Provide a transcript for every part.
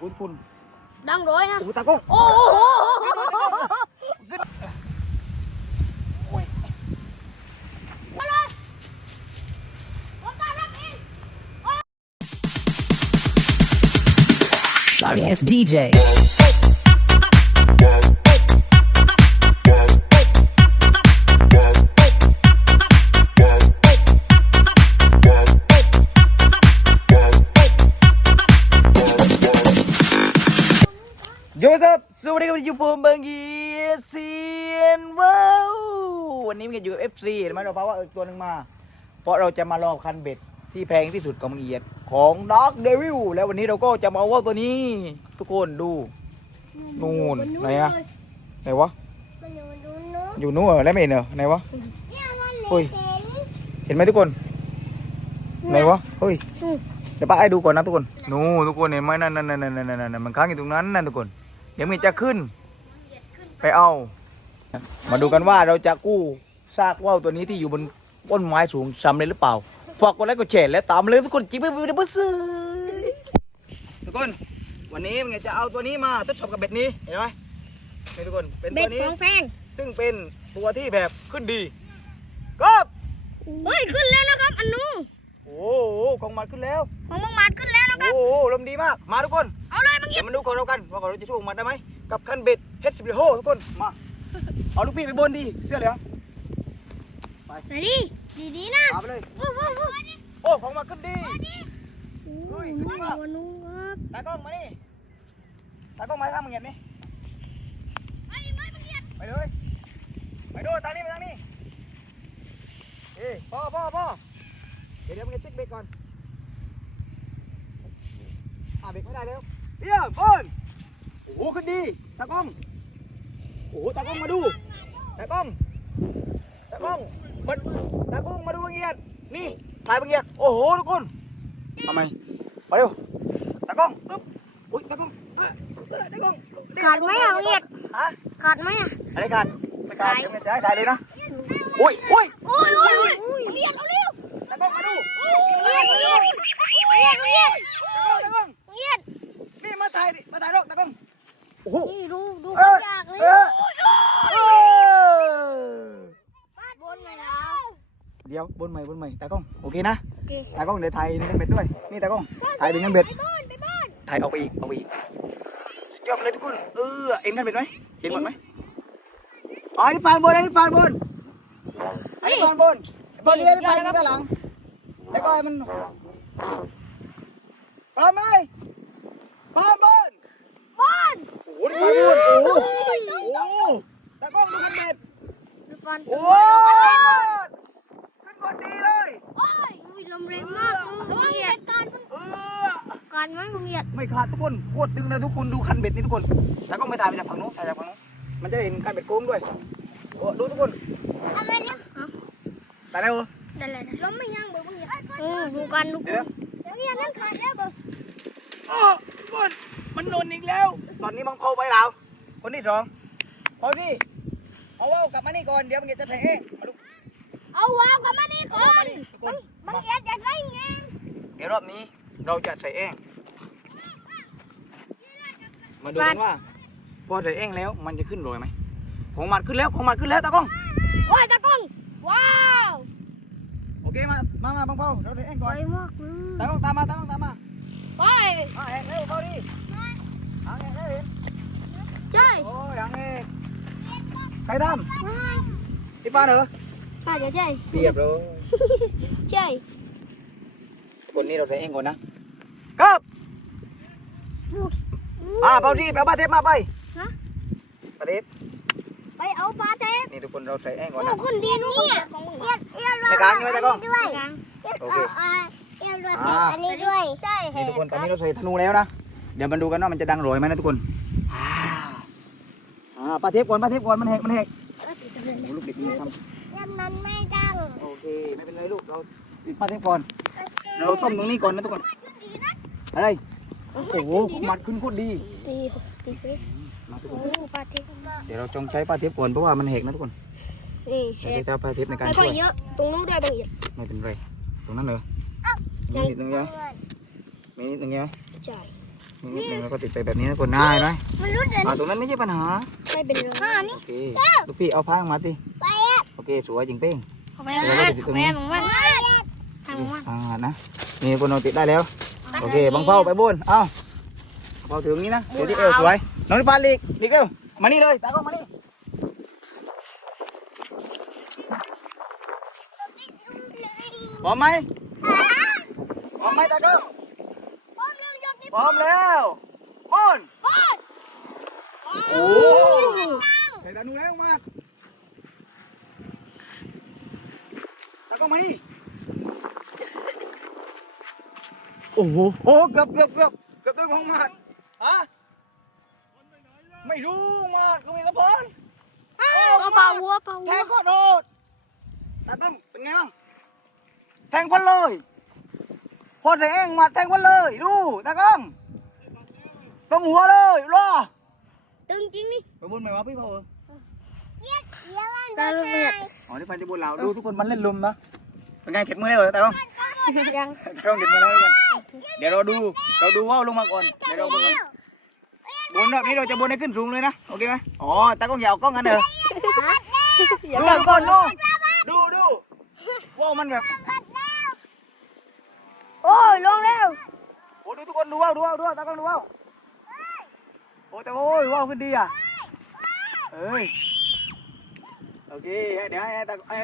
อุ้ยคุณดังร้อยนะโอ้โหตากล้องโอ้โห Sorry ass DJ. โยซับสวัสดีครับอยู่ผมเบิงกีเซียนว้าววันนี้มันก็อยู่กับ FC เห็นไหมเราเพราะว่าเออตัวหนึ่งมา เพราะเราจะมาลองคันเบ็ดที่แพงที่สุดของมังเอียดของด็อกเดวิลแล้ววันนี้เราก็จะมาเอาว่าวตัวนี้ ทุกคนดูนู่นไหนอะไหนวะมันอยู่ดูนู้นอยู่นู้นเหรอแล้วไม่เห็นเหรอไหนวะเนี่ยมันอุ้ยเห็นเห็นไหมทุกคนไหนวะเฮ้ยเดี๋ยวป้าไอ้ดูก่อนนะทุกคนนู่นทุกคนเห็นไหมนั่นนั่นนั่นนั่นนั่นนั่นมันค้างอยู่ตรงนั้นนั่นทุกคนเดี๋ยวมันจะขึ้น ไปเอา มาดูกันว่าเราจะกู้ซากว่าวตัวนี้ที่อยู่บนต้นไม้สูงสำเร็จหรือเปล่า ฝากกดไลค์กดแชร์และตามเลยทุกคนจิ๊บไปไปไปไปซื้อทุกคน วันนี้มันจะเอาตัวนี้มาทดสอบกับเบ็ดนี้เห็นไหมทุกคนเป็นเบ็ตัดวนี้ของแพงซึ่งเป็นตัวที่แบบขึ้นดีก็เฮ้ยขึ้นแล้วนะครับอันนู้โอ้โหของมันขึ้นแล้ว ของบางมาดขึ้นแล้วนะครับ โอ้โหลมดีมาก มาทุกคน เอาเลยบางเดี๋ยวมาดูของเรากันว่าเราจะช่วยมันได้ไหมกับคันเบ็ดเฮดสิบโฮทุกคนมาเอาลูกพี่ไปบนดิเสื้อเหลืองไหนดิดีดีๆนะมาไปเลยโอ้โหโอ้ของมาขึ้นดีเฮ้ยขึ้นดีมากวันนู้นครับตากล้องมานี่ตากล้องมาให้ข้างมึงเงียบนี่ไปไม่บางเอียดไปเลยไปดูทางนี้ไปทางนี้เอ้ยพ่อพ่อพ่อเดี๋ยวเดี๋ยวมึงจะเช็คเบรกก่อนอ่าเบรกไม่ได้แล้ว เดี๋ยวบนโอ้โหขึ้นดีตากล้องโอ้โหตากล้องมาดูตากล้องตากล้องมาตากล้องมาดูบางเอียดนี่ถ่ายบางเอียดโอ้โหทุกคนทำไมมาเร็วตากล้องอึ๊บอุ้ยตากล้องเอ้ยเอ้ยตากล้องขาดไหมอะบางเอียดฮะขาดไหมอะ อะไรขาดไม่ขาดเดี๋ยวมันจะให้ถ่ายเลยนะโอ้ยโอ้ยโอ้ยโอ้ยโอ้ยบางเอียดเอาเร็วตากล้องมาดูบางเอียดบางเอียดบางเอียดบางเอียดาถ่ายดิมาถ่ายรอกตากล้องโอ้โห นี่ดูดูเอออยากเลยเออเออบนไหนแล้วเดี๋ยวบนใหม่บนใหม่ตากล้องโอเคนะโอเคตากล้องเดี๋ยวถ่ายในเบ็ดด้วยนี่ตากล้องถ่ายเป็นกันเบ็ด ไปบ้านไปบ้านถ่ายเอาไปอีกเอาไปอีกสุดยอดเลยทุกคน เออ เอ็นกันเบ็ดไหมเห็นหมดไหมอ๋อนี่ฟานบนอันนี่ฟานบนอันนี้ฟานบนบนนี้ฟานด้านหลัง แล้วก็ให้มันพร้อมไหม พร้อมบนบ้านโอ้โหนี่ฟานบนโอ้โหโอ้โหตากล้องดูกันเบ็ดดูก่อนโอ้ยขึ้นบนดีเลยโอ้ยอุ้ยลมแรงมากบางเอียดการเออการมั้งบางเอียดไม่ขาดทุกคนโคตรตึงเลยทุกคนดูคันเบ็ดนี่ทุกคนแล้วก็ไม่ถ่ายมาจากฝั่งนู้นถ่ายจากฝั่งนู้นมันจะได้เห็นคันเบ็ดโค้งด้วยโอ้ดูทุกคนอะไรเนี่ยถ่ายแล้วเหรอได้เลยลมไม่ยังเบอร์บางเอียดเออดูกันดูเดี๋ยวบางเอียดนั่นขาดแล้วเบอร์โอ้ทุ กคนมันหล่นอีกแล้ว ตอนนี้บังเผาไปแล้ว คนที่สองพอนี่เอาว่าวกลับมานี่ก่อน เดี๋ยวมันจะถ่ายเองมาดูเอาวาวกันมานี่ก่อนทุกคนบางเอียดอยากได้ไงเดี๋ยวรอบนี้เราจะใส่เอง มาดูกันว่า พอใส่เองแล้วมันจะขึ้นโรยไหมของมันขึ้นแล้วของมันขึ้นแล้วตากล้องโอ้ยตากล้องว้าว โอเคมา มามาบังเผาเราใส่เองสก่อวนยมากเลยตากล้องตามมาตากล้องตามมา ไปมาแหงเร็วเข้าดิหางแหงเร็วเห็นใช่โอ้ยหางแหงใครทำพี่ป้าเหรอใช่ใช่เรียบร้อยใช่คนนี้เราใส่เองก่อนนะครับอ่าเผาที่ไปเอาบ้าเทปมาไปฮะบ้าเทปไปเอาปลาเทปนี่ทุกคนเราใส่เองก่อนโอ้นะคุณดีเนี่ยเอียดเอียดไม่กลางใช่ไหมตากล้องด้วยโอเค เอียดด้วยอันนี้ด้วย ใช่นี่ทุกคนตอนนี้เราใส่ธนูแล้วนะ เดี๋ยวมาดูกันว่ามันจะดังโรยไหมนะทุกคนอ่าอ่าปลาเทปก่อนปลาเทปก่อนมันแหกมันแหกโอ้โหลูกเด็กนี่ทยังมันไม่ดังำโอเคไม่เป็นไรลูกเราปิดปลาเทปก่อน เราซ่อมตรงนี้ก่อนนะทุกคน อะไร โอ้โหมัดขึ้นโคตรดี ตีตีสิมาทุกคโอ้นปลาเทปเดี๋ยวเราจงใช้ปลาเทปก่อนเพราะว่ามันแหกนะทุกคนนี่เราใช้ปลาเทปในการไม่ช่ค่อวยยเยอะ ตรงนู้นด้วยบางเอียดไม่เป็นไร ตรงนั้นเลย มีนิดนึงใช่ไหมมีนิดนึงใช่ไหมใช่นิดนึงแล้วก็ติดไปแบบนี้นะคนง่ายไหมมันรุดเลยอ่าตรงนั้นไม่ใช่ปัญหาไม่เป็นไรอ่านี่โอเคลูกพี่เอาผ้ามาสิไปอะโอเคสวยจริงเป้งเอาไปเลยเอาไปมึงว่าทางมึงว่าอ่านะนี่คนเราติดได้แล้วโอเคบังเผาไปบนเอาเผาถึงนี้นะเดี๋ยวที่เอวสวยน้องนิพานลีกลีกเร็วมานี่เลยตากล้องมานี่พร้อมไหม พร้อมไหมตากล้องพร้อมแล้วบนโอ้ใส่ตาหนูแล้วมาตากล้องมานี่โอ้โหโอ้เกือบเกือบเกือบเกือบถึงห้องมาดฮะไม่รู้มาดก็มีกระพอนโอ้เปล่าวัวเปล่าแทวัวงก็โดดตาต้มเป็นไงบ้างแทงพันเลย พอแทงมาแทงพันเลย ดูตากล้องต้มหัวเลยรอตึงจริงนี่ไปบนไหมวะพี่พ่อเออตาลุงเนี่ยอ๋อที่พันที่บนเราดูทุกคนมันเล่นลุมนะเป็นไงเข็ดมือได้เหรอตากล้องยังตากล้องเข็ดมือแล้วกันเดี๋ยวเราดูเราดูว่าวลงมาก่อนเดี๋ยวเราบนกันบนรอบนี้เราจะบนให้ขึ้นสูงเลยนะโอเคไหมอ๋อตากล้องอย่าเอากล้องกันเถอะดูทุกคนดูดูดูว่าวมันแบบ โอ้ยลงแล้วโอ้ดูทุกคนดูว่าวดูว่าวดูว่าวตากล้องดูว่าวโอ้แต่โอ้ยว่าวขึ้นดีอะเอ้ยโอเคให้เดี๋ยวให้ให้ตาให้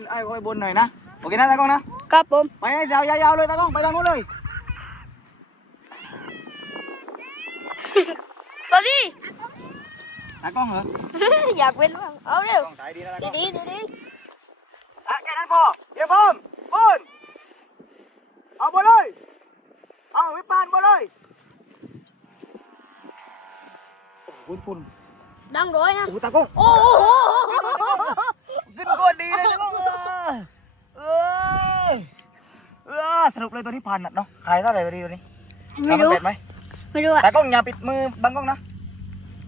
เลยโอ้โหคุณดังร้อยนะโอ้โหตากล้องโอ้โหขึ้นก่อนดีเลยตากล้องเออเออสรุปเลยตัวนี้พันอะเนาะขายเท่าไหร่ตัวนี้ตัวนี้ไม่รู้เอาาเป็ดไหมไม่รู้อะตากล้องอย่าปิดมือบังกล้องนะ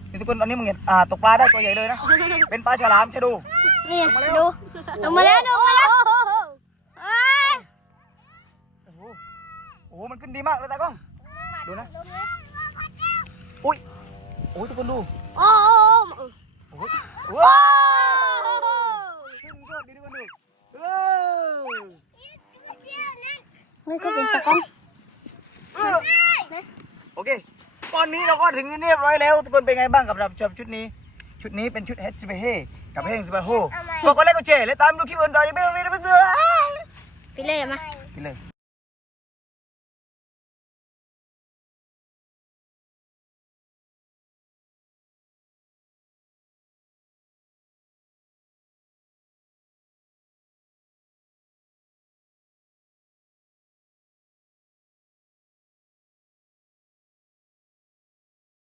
นี่ทุกคนตอนนี้มึงเห็นอ่าตกปลาได้ตัวใหญ่เลยนะเป็นปลาฉลามใช่ดูนี่ดูลงมาแล้วลงมาแล้วเอ้ยโอ้โหโอ้โหมันขึ้นดีมากเลยตากล้อง ดูนะ อุ้ยโอ้ยทุกคนดูโอ้โหโอ้ยว้าวขึ้นก็ดีทุกคนดูเออนี่ก็เป็นตะกร้องเออโอเค ตอนนี้เราก็ถึงเรียบร้อยแล้ว ทุกคนเป็นไงบ้างกับสำหรับชุดนี้ ชุดนี้เป็นชุดเฮดซิเบเฮกับเฮงซิเบโฮฝากกดไลค์กดแชร์และตามดูคลิปอื่นต่ออย่าไปโรงเรียนนะเพื่อนพี่เล่มากินเลย